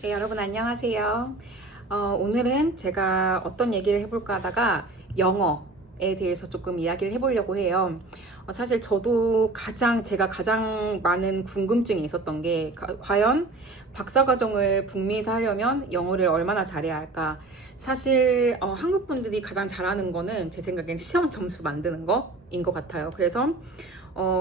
네, 여러분 안녕하세요. 오늘은 제가 어떤 얘기를 해볼까 하다가 영어에 대해서 조금 이야기를 해보려고 해요. 사실 저도 제가 가장 많은 궁금증이 있었던 게 과연 박사과정을 북미에서 하려면 영어를 얼마나 잘해야 할까? 사실 한국 분들이 가장 잘하는 거는 제 생각엔 시험 점수 만드는 거인 것 같아요. 그래서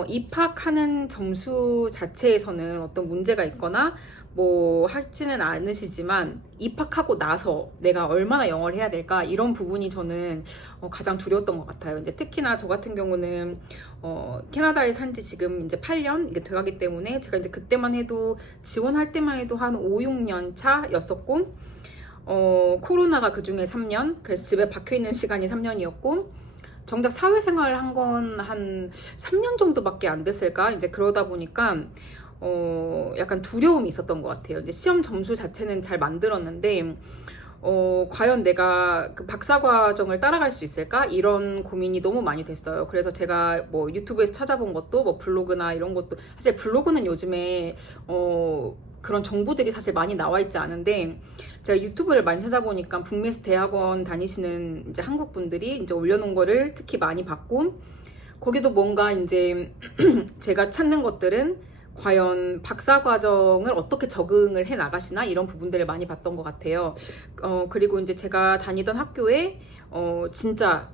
입학하는 점수 자체에서는 어떤 문제가 있거나 뭐 하지는 않으시지만 입학하고 나서 내가 얼마나 영어를 해야 될까 이런 부분이 저는 가장 두려웠던 것 같아요. 이제 특히나 저 같은 경우는 캐나다에 산지 지금 이제 8년 이게 돼가기 때문에 제가 이제 그때만 해도 지원할 때만 해도 한 5, 6년 차였었고 코로나가 그 중에 3년, 그래서 집에 박혀 있는 시간이 3년이었고 정작 사회생활 한 건 한 3년 정도밖에 안 됐을까? 이제 그러다 보니까 약간 두려움이 있었던 것 같아요. 이제 시험 점수 자체는 잘 만들었는데 과연 내가 그 박사과정을 따라갈 수 있을까? 이런 고민이 너무 많이 됐어요. 그래서 제가 뭐 유튜브에서 찾아본 것도 뭐 블로그나 이런 것도 사실 블로그는 요즘에 그런 정보들이 사실 많이 나와 있지 않은데 제가 유튜브를 많이 찾아보니까 북미에서 대학원 다니시는 이제 한국 분들이 이제 올려놓은 거를 특히 많이 봤고 거기도 뭔가 이제 제가 찾는 것들은 과연 박사 과정을 어떻게 적응을 해 나가시나 이런 부분들을 많이 봤던 것 같아요. 그리고 이제 제가 다니던 학교에 진짜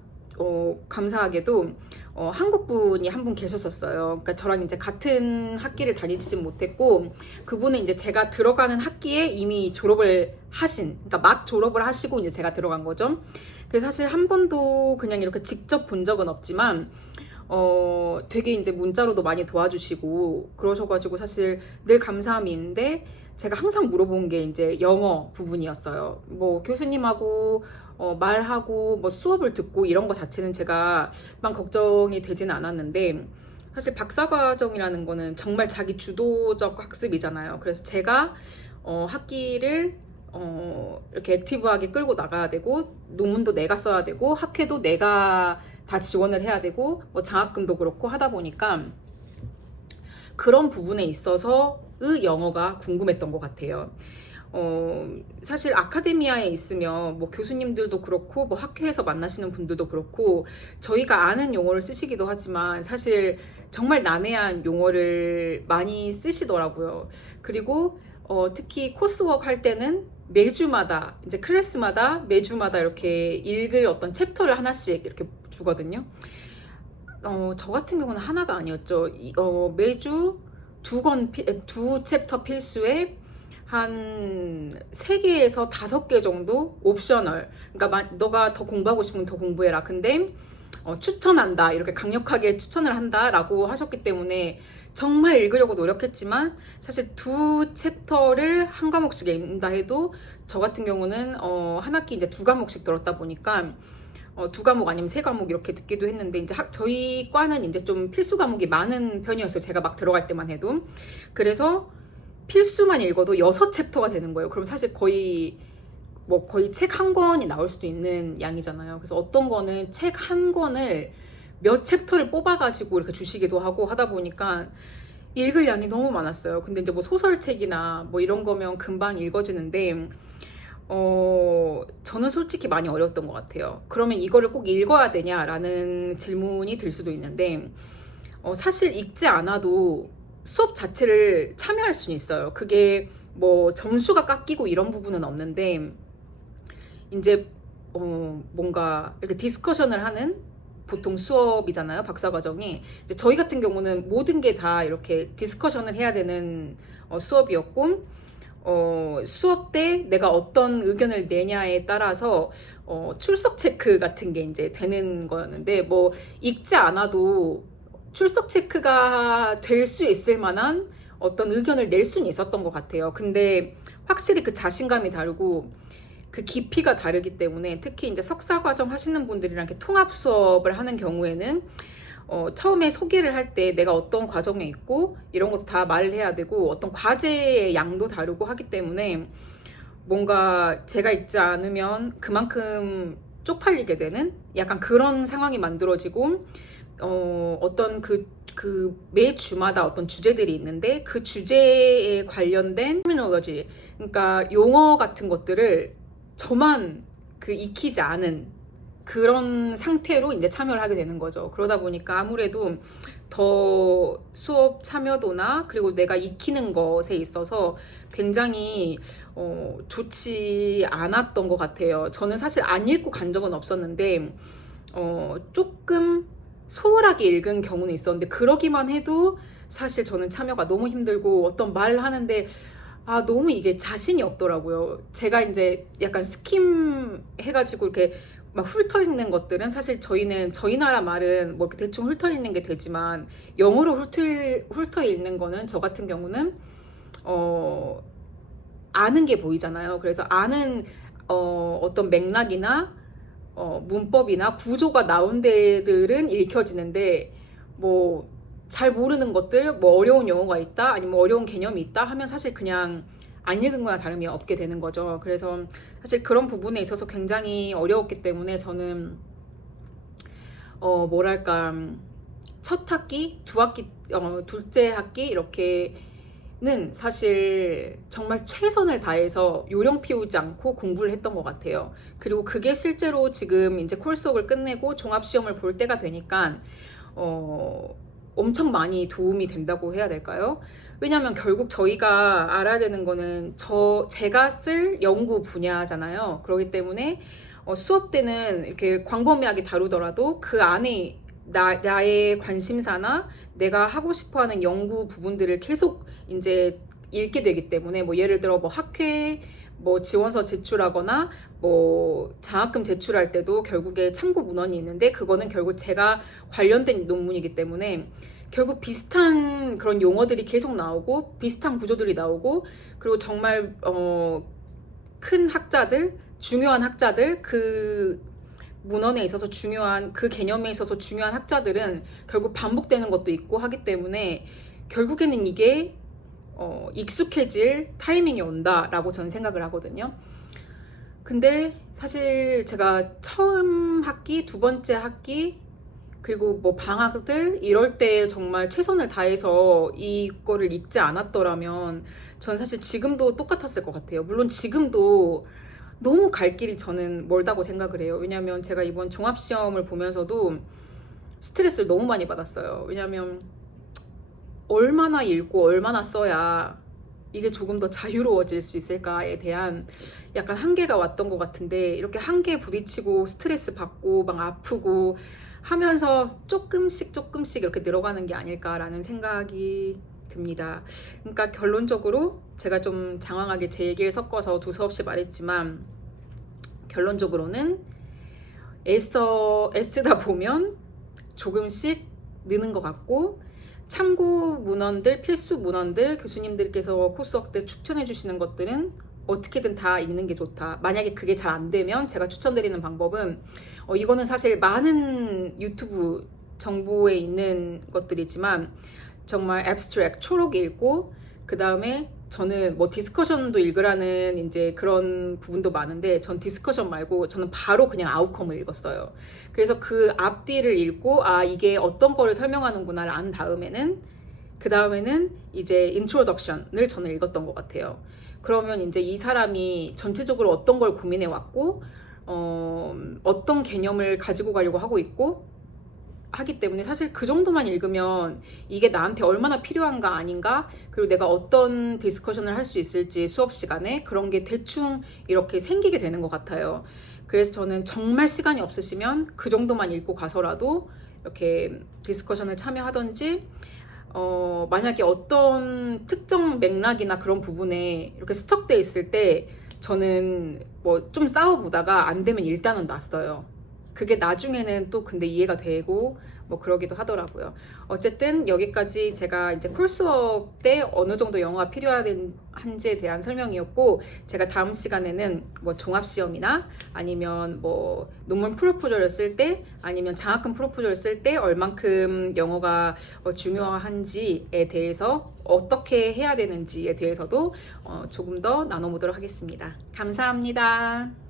감사하게도 한국 분이 한 분 계셨었어요. 그러니까 저랑 이제 같은 학기를 다니지는 못했고 그분은 이제 제가 들어가는 학기에 이미 졸업을 하신, 그러니까 막 졸업을 하시고 이제 제가 들어간 거죠. 그래서 사실 한 번도 그냥 이렇게 직접 본 적은 없지만 되게 이제 문자로도 많이 도와주시고 그러셔가지고 사실 늘 감사함이 있는데 제가 항상 물어본 게 이제 영어 부분이었어요. 뭐 교수님하고 말하고 뭐 수업을 듣고 이런 거 자체는 제가 막 걱정이 되지는 않았는데 사실 박사과정이라는 거는 정말 자기 주도적 학습이잖아요. 그래서 제가 학기를 이렇게 액티브하게 끌고 나가야 되고 논문도 내가 써야 되고 학회도 내가 다 지원을 해야 되고 뭐 장학금도 그렇고 하다 보니까 그런 부분에 있어서의 영어가 궁금했던 것 같아요. 사실 아카데미아에 있으면 뭐 교수님들도 그렇고 뭐 학회에서 만나시는 분들도 그렇고 저희가 아는 용어를 쓰시기도 하지만 사실 정말 난해한 용어를 많이 쓰시더라고요. 그리고 특히 코스워크 할 때는 매주마다 이제 클래스마다 매주마다 이렇게 읽을 어떤 챕터를 하나씩 이렇게 주거든요. 저 같은 경우는 하나가 아니었죠. 매주 두 챕터 필수에 한 3개에서 5개 정도 옵셔널. 그러니까 너가 더 공부하고 싶으면 더 공부해라. 근데 추천한다. 이렇게 강력하게 추천을 한다라고 하셨기 때문에 정말 읽으려고 노력했지만 사실 두 챕터를 한 과목씩 읽는다 해도 저 같은 경우는 한 학기 이제 2과목씩 들었다 보니까 2과목 아니면 3과목 이렇게 듣기도 했는데 이제 저희 과는 이제 좀 필수 과목이 많은 편이었어요. 제가 막 들어갈 때만 해도. 그래서 필수만 읽어도 6챕터가 되는 거예요. 그럼 사실 거의 책 한 권이 나올 수도 있는 양이잖아요. 그래서 어떤 거는 책 한 권을 몇 챕터를 뽑아가지고 이렇게 주시기도 하고 하다 보니까 읽을 양이 너무 많았어요. 근데 이제 뭐 소설책이나 뭐 이런 거면 금방 읽어지는데 저는 솔직히 많이 어려웠던 것 같아요. 그러면 이거를 꼭 읽어야 되냐라는 질문이 들 수도 있는데 사실 읽지 않아도 수업 자체를 참여할 수는 있어요. 그게 뭐 점수가 깎이고 이런 부분은 없는데 이제 뭔가 이렇게 디스커션을 하는 보통 수업이잖아요. 박사과정이. 이제 저희 같은 경우는 모든 게 다 이렇게 디스커션을 해야 되는 수업이었고 수업 때 내가 어떤 의견을 내냐에 따라서 출석 체크 같은 게 이제 되는 거였는데 뭐 읽지 않아도 출석 체크가 될 수 있을 만한 어떤 의견을 낼 수는 있었던 것 같아요. 근데 확실히 그 자신감이 다르고 그 깊이가 다르기 때문에 특히 이제 석사 과정 하시는 분들이랑 이렇게 통합 수업을 하는 경우에는 처음에 소개를 할 때 내가 어떤 과정에 있고 이런 것도 다 말을 해야 되고 어떤 과제의 양도 다르고 하기 때문에 뭔가 제가 있지 않으면 그만큼 쪽팔리게 되는 약간 그런 상황이 만들어지고 어떤 그 그 매 주마다 어떤 주제들이 있는데 그 주제에 관련된 터미놀로지, 그러니까 용어 같은 것들을 저만 그 익히지 않은 그런 상태로 이제 참여를 하게 되는 거죠. 그러다 보니까 아무래도 더 수업 참여도나 그리고 내가 익히는 것에 있어서 굉장히 좋지 않았던 것 같아요. 저는 사실 안 읽고 간 적은 없었는데 조금 소홀하게 읽은 경우는 있었는데, 그러기만 해도 사실 저는 참여가 너무 힘들고 어떤 말 하는데 너무 이게 자신이 없더라고요. 제가 이제 약간 스킴 해가지고 이렇게 막 훑어 읽는 것들은, 사실 저희는 저희 나라 말은 뭐 이렇게 대충 훑어 읽는 게 되지만 영어로 훑어 읽는 거는 저 같은 경우는 아는 게 보이잖아요. 그래서 아는 어떤 맥락이나 문법이나 구조가 나온 데들은 읽혀지는데, 뭐 잘 모르는 것들, 뭐 어려운 용어가 있다, 아니면 어려운 개념이 있다 하면 사실 그냥 안 읽은 거나 다름이 없게 되는 거죠. 그래서 사실 그런 부분에 있어서 굉장히 어려웠기 때문에 저는 뭐랄까, 첫 학기, 두 학기, 둘째 학기 이렇게는 사실 정말 최선을 다해서 요령 피우지 않고 공부를 했던 것 같아요. 그리고 그게 실제로 지금 이제 콜수업을 끝내고 종합시험을 볼 때가 되니까 엄청 많이 도움이 된다고 해야 될까요? 왜냐하면 결국 저희가 알아야 되는 거는 제가 쓸 연구 분야잖아요. 그렇기 때문에 수업 때는 이렇게 광범위하게 다루더라도 그 안에 나의 관심사나 내가 하고 싶어하는 연구 부분들을 계속 이제 읽게 되기 때문에, 뭐 예를 들어 뭐 학회 뭐 지원서 제출하거나 뭐 장학금 제출할 때도 결국에 참고 문헌이 있는데, 그거는 결국 제가 관련된 논문이기 때문에 결국 비슷한 그런 용어들이 계속 나오고 비슷한 구조들이 나오고, 그리고 정말 큰 학자들, 중요한 학자들, 그 문헌에 있어서 중요한, 그 개념에 있어서 중요한 학자들은 결국 반복되는 것도 있고 하기 때문에 결국에는 이게 익숙해질 타이밍이 온다라고 저는 생각을 하거든요. 근데 사실 제가 처음 학기, 두 번째 학기, 그리고 뭐 방학들 이럴 때 정말 최선을 다해서 이거를 읽지 않았더라면 전 사실 지금도 똑같았을 것 같아요. 물론 지금도 너무 갈 길이 저는 멀다고 생각을 해요. 왜냐면 제가 이번 종합시험을 보면서도 스트레스를 너무 많이 받았어요. 왜냐면 얼마나 읽고 얼마나 써야 이게 조금 더 자유로워질 수 있을까에 대한 약간 한계가 왔던 것 같은데, 이렇게 한계에 부딪히고 스트레스 받고 막 아프고 하면서 조금씩 이렇게 늘어가는 게 아닐까라는 생각이 듭니다. 그러니까 결론적으로 제가 좀 장황하게 제 얘기를 섞어서 두서없이 말했지만, 결론적으로는 애쓰다 보면 조금씩 느는 것 같고, 참고 문헌들, 필수 문헌들 교수님들께서 코스웍 때 추천해 주시는 것들은 어떻게든 다 읽는 게 좋다. 만약에 그게 잘 안 되면 제가 추천드리는 방법은, 이거는 사실 많은 유튜브 정보에 있는 것들이지만 정말 앱스트랙, 초록 읽고, 그 다음에 저는 뭐 디스커션도 읽으라는 이제 그런 부분도 많은데, 전 디스커션 말고 저는 바로 그냥 아웃컴을 읽었어요. 그래서 그 앞뒤를 읽고 이게 어떤 거를 설명하는구나를 안 다음에는, 그 다음에는 이제 인트로덕션을 저는 읽었던 것 같아요. 그러면 이제 이 사람이 전체적으로 어떤 걸 고민해 왔고 어떤 개념을 가지고 가려고 하고 있고 하기 때문에, 사실 그 정도만 읽으면 이게 나한테 얼마나 필요한가 아닌가, 그리고 내가 어떤 디스커션을 할 수 있을지 수업 시간에 그런 게 대충 이렇게 생기게 되는 것 같아요. 그래서 저는 정말 시간이 없으시면 그 정도만 읽고 가서라도 이렇게 디스커션을 참여하던지, 만약에 어떤 특정 맥락이나 그런 부분에 이렇게 스톡돼 있을 때 저는 뭐 좀 싸워보다가 안 되면 일단은 놨어요. 그게 나중에는 또 근데 이해가 되고 뭐 그러기도 하더라고요. 어쨌든 여기까지 제가 이제 콜스웍 때 어느 정도 영어가 필요한지에 대한 설명이었고, 제가 다음 시간에는 뭐 종합시험이나 아니면 뭐 논문 프로포저를 쓸 때, 아니면 장학금 프로포저를 쓸 때 얼만큼 영어가 중요한지에 대해서, 어떻게 해야 되는지에 대해서도 조금 더 나눠보도록 하겠습니다. 감사합니다.